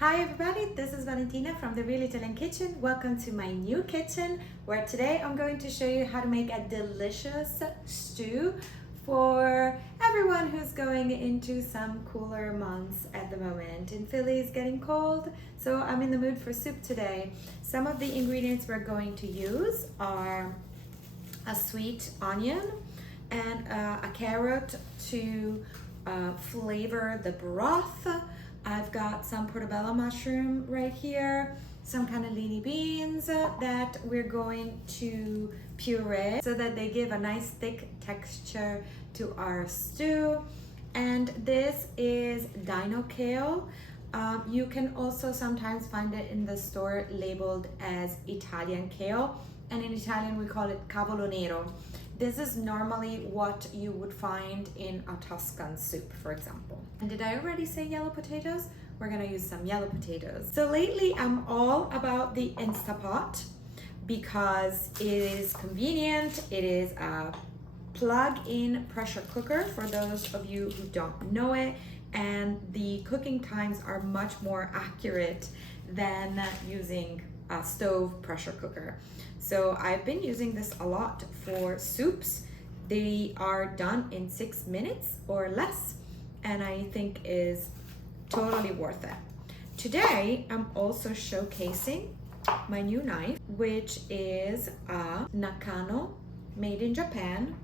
Hi everybody, this is Valentina from the Real Italian Kitchen. Welcome to my new kitchen where today I'm going to show you how to make a delicious stew for everyone who's going into some cooler months at the moment. In Philly it's getting cold, so I'm in the mood for soup today. Some of the ingredients we're going to use are a sweet onion and a carrot to flavor the broth. I've got some portobello mushroom right here, some cannellini beans that we're going to puree so that they give a nice thick texture to our stew. And this is Dino kale. You can also sometimes find it in the store labeled as Italian kale, and in Italian we call it cavolo nero. This is normally what you would find in a Tuscan soup, for example. And did I already say yellow potatoes? We're gonna use some yellow potatoes. So lately I'm all about the Instapot because it is convenient. It is a plug-in pressure cooker for those of you who don't know it, and the cooking times are much more accurate than using a stove pressure cooker. So I've been using this a lot for soups. They are done in 6 minutes or less, and I think is totally worth it. Today, I'm also showcasing my new knife, which is a Nakano, made in Japan.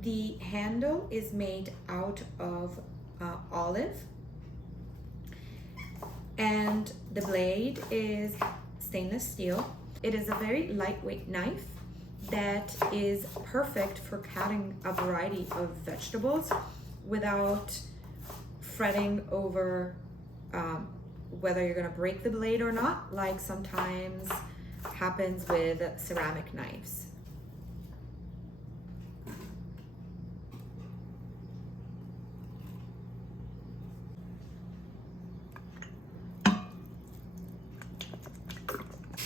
The handle is made out of olive, and the blade is stainless steel. It is a very lightweight knife that is perfect for cutting a variety of vegetables without fretting over whether you're gonna break the blade or not, like sometimes happens with ceramic knives.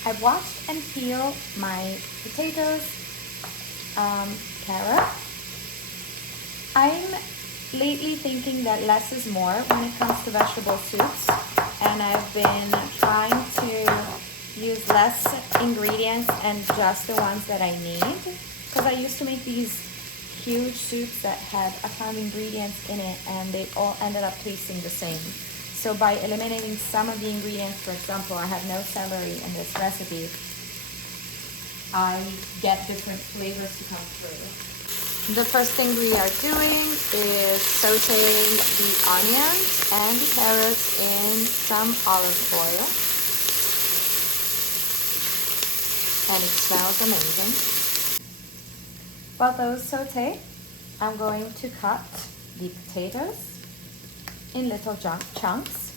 I've washed and peeled my potatoes, carrot. I'm lately thinking that less is more when it comes to vegetable soups, and I've been trying to use less ingredients and just the ones that I need, because I used to make these huge soups that had a ton of ingredients in it and they all ended up tasting the same. So by eliminating some of the ingredients, for example, I have no celery in this recipe, I get different flavors to come through. The first thing we are doing is sauteing the onions and the carrots in some olive oil. And it smells amazing. While those saute, I'm going to cut the potatoes in little chunks.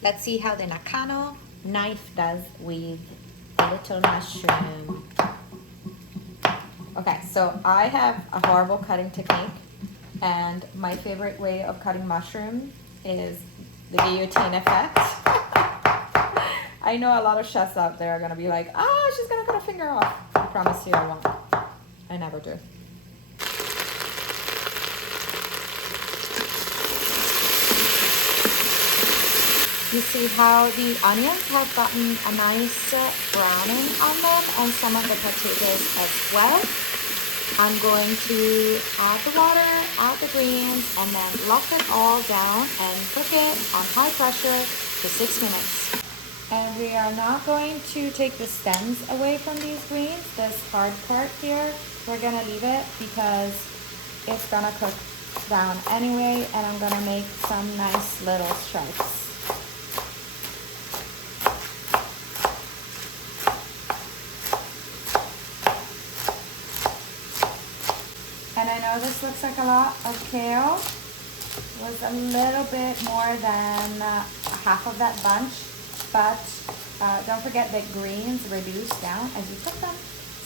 Let's see how the Nakano knife does with a little mushroom. Okay, so I have a horrible cutting technique, and my favorite way of cutting mushroom is the guillotine effect. I know a lot of chefs out there are gonna be like, ah, she's gonna cut a finger off. I promise you I won't. I never do. You see how the onions have gotten a nice browning on them, and some of the potatoes as well. I'm going to add the water, add the greens, and then lock it all down and cook it on high pressure for 6 minutes. And we are not going to take the stems away from these greens. This hard part here, we're gonna leave it because it's gonna cook down anyway, and I'm gonna make some nice little stripes. And I know this looks like a lot of kale. It was a little bit more than half of that bunch. But don't forget that greens reduce down as you cook them.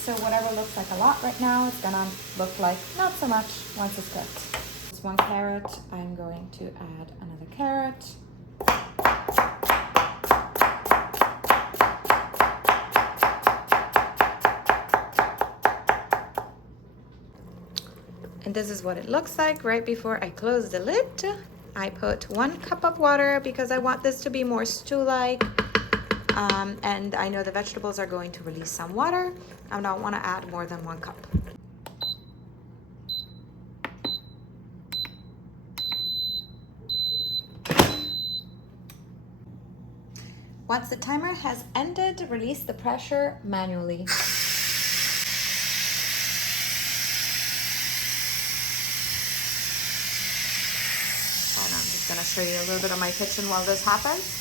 So whatever looks like a lot right now, it's gonna look like not so much once it's cooked. It's 1 carrot. I'm going to add another carrot. And this is what it looks like right before I close the lid. I put 1 cup of water because I want this to be more stew-like. And I know the vegetables are going to release some water. I don't want to add more than 1 cup. Once the timer has ended, release the pressure manually. And I'm just gonna show you a little bit of my kitchen while this happens.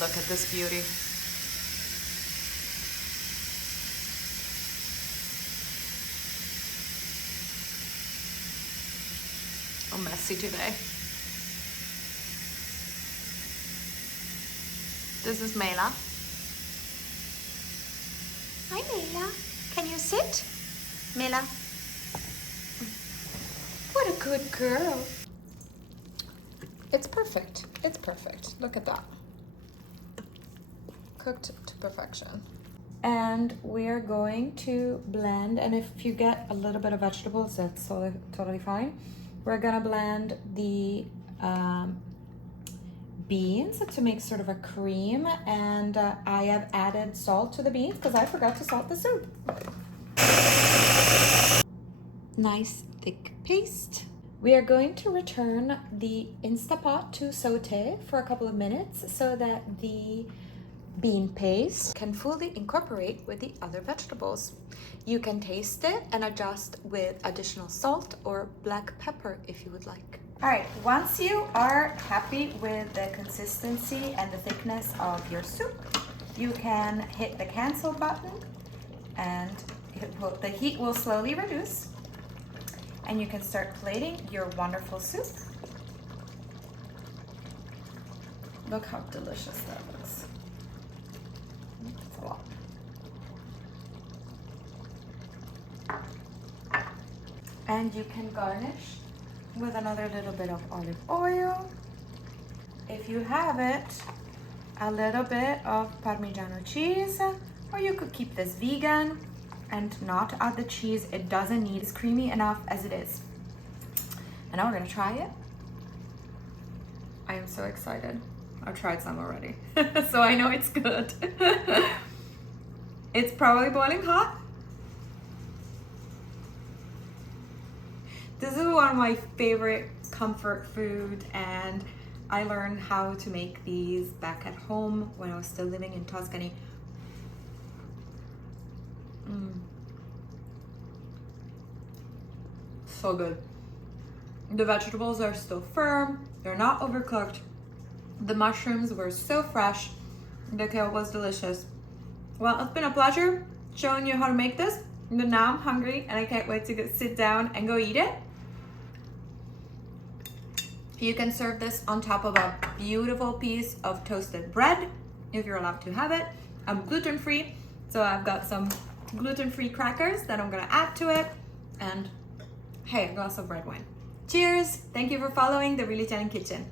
Look at this beauty. Oh, messy today. This is Mela. Hi, Mela. Can you sit? Mela. What a good girl. It's perfect. It's perfect. Look at that. Cooked to perfection. And we're going to blend, and if you get a little bit of vegetables, that's totally fine. We're gonna blend the beans to make sort of a cream, and I have added salt to the beans because I forgot to salt the soup. Nice thick paste. We are going to return the Instapot to saute for a couple of minutes so that the bean paste can fully incorporate with the other vegetables. You can taste it and adjust with additional salt or black pepper if you would like. All right, once you are happy with the consistency and the thickness of your soup, you can hit the cancel button and the heat will slowly reduce, and you can start plating your wonderful soup. Look how delicious that looks. That's a lot. And you can garnish with another little bit of olive oil. If you have it, a little bit of parmigiano cheese, or you could keep this vegan and not add the cheese. It doesn't need, it's creamy enough as it is. And now we're gonna try it. I am so excited. I've tried some already, so I know it's good. It's probably boiling hot. This is one of my favorite comfort food, and I learned how to make these back at home when I was still living in Tuscany. So good. The vegetables are still firm, they're not overcooked. The mushrooms were so fresh, the kale was delicious. Well, it's been a pleasure showing you how to make this. But now I'm hungry and I can't wait to sit down and go eat it. You can serve this on top of a beautiful piece of toasted bread if you're allowed to have it. I'm gluten-free, so I've got some gluten-free crackers that I'm gonna add to it. And hey, a glass of red wine. Cheers! Thank you for following The Real Italian Kitchen.